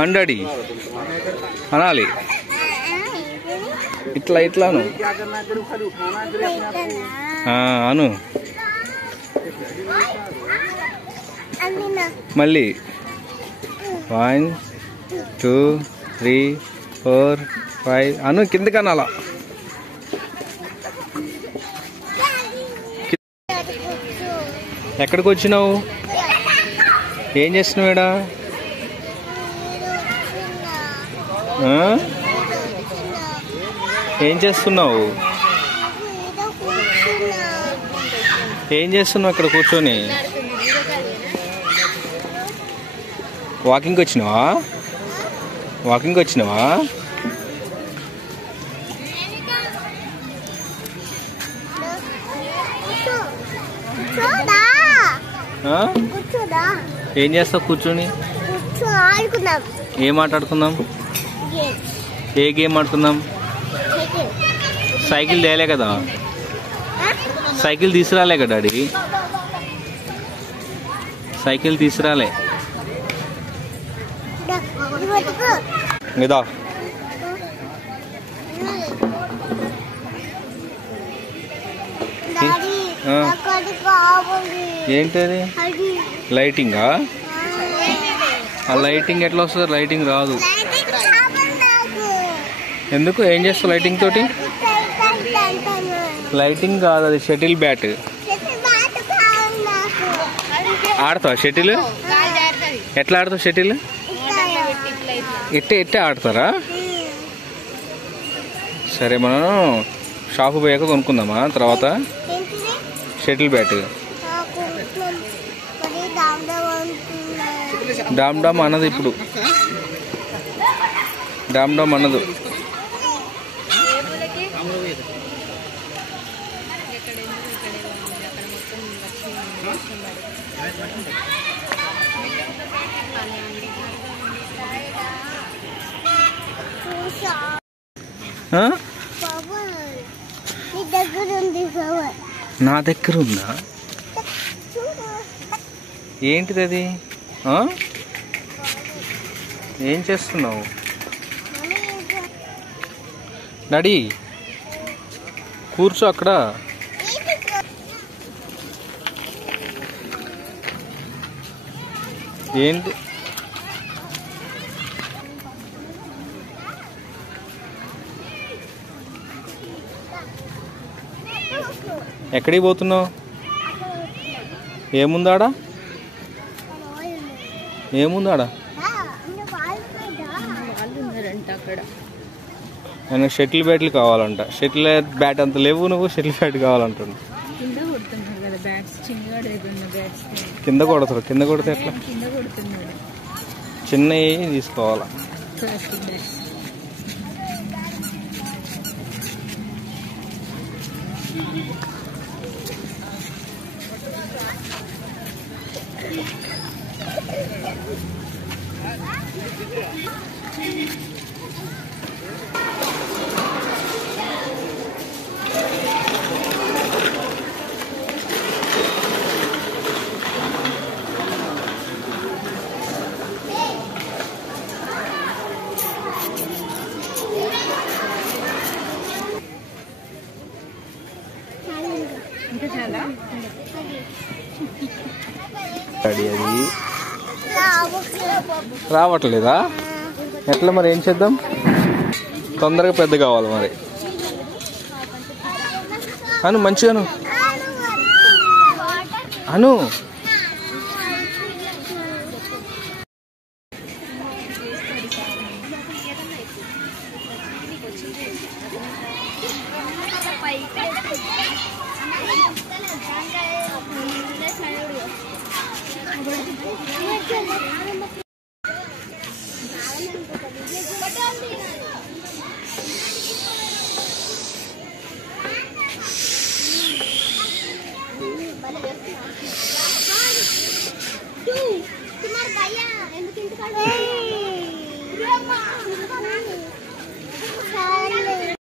100 అనాలి. ఇట్లా ఇట్లాను అను. మళ్ళీ 1 2 3 4 5 అను. కిందకి అనాలా. ఎక్కడికి వచ్చినావు? ఏం చేస్తున్నావు ఈడ? ఏం చేస్తున్నావు? ఏం చేస్తున్నావు ఇక్కడ కూర్చొని? వాకింగ్ వచ్చినావా? వాకింగ్ వచ్చినావా? ఏం చేస్తావు కూర్చొని? ఏం ఆడుకుందాం? ఏ గేమ్ ఆడుకుందాం? సైకిల్ తేలే కదా, సైకిల్ తీసుకురాలే కదా డాడీ, సైకిల్ తీసుకురాలే ఇదా. ఏంటది? లైటింగా? ఆ లైటింగ్ ఎట్లా వస్తుంది? లైటింగ్ రాదు. ఎందుకు? ఏం చేస్తావు లైటింగ్ తోటి? లైటింగ్ కాదు, అది షటిల్ బ్యాట్. ఆడతావా షటిల్? ఎట్లా ఆడతావు షటిల్? ఇట్టే ఆడతారా? సరే, మనం షాపు పోయాక కొనుక్కుందామా తర్వాత షటిల్ బ్యాట్? డామ్ డామ్ అన్నది ఇప్పుడు, డామ్ డామ్ అన్నదు. నా దగ్గర ఉందా? ఏంటిది అది? ఏం చేస్తున్నావు డాడీ? కూర్చో అక్కడ. ఏంటి? ఎక్కడికి పోతున్నావు? ఏముందాడా? ఏముందాడా? నేను షటిల్ బ్యాట్లు కావాలంట. షటిల్ బ్యాట్ అంత లేవు, నువ్వు షటిల్ బ్యాట్ కావాలంటున్నా. కింద కొడతారు. కింద కొడితే ఎట్లా? చిన్నవి తీసుకోవాలా? అది రావట్లేదా? ఎట్లా మరి? ఏం చేద్దాం? తొందరగా పెద్ద కావాలి మరి. అను మంచిగాను అను.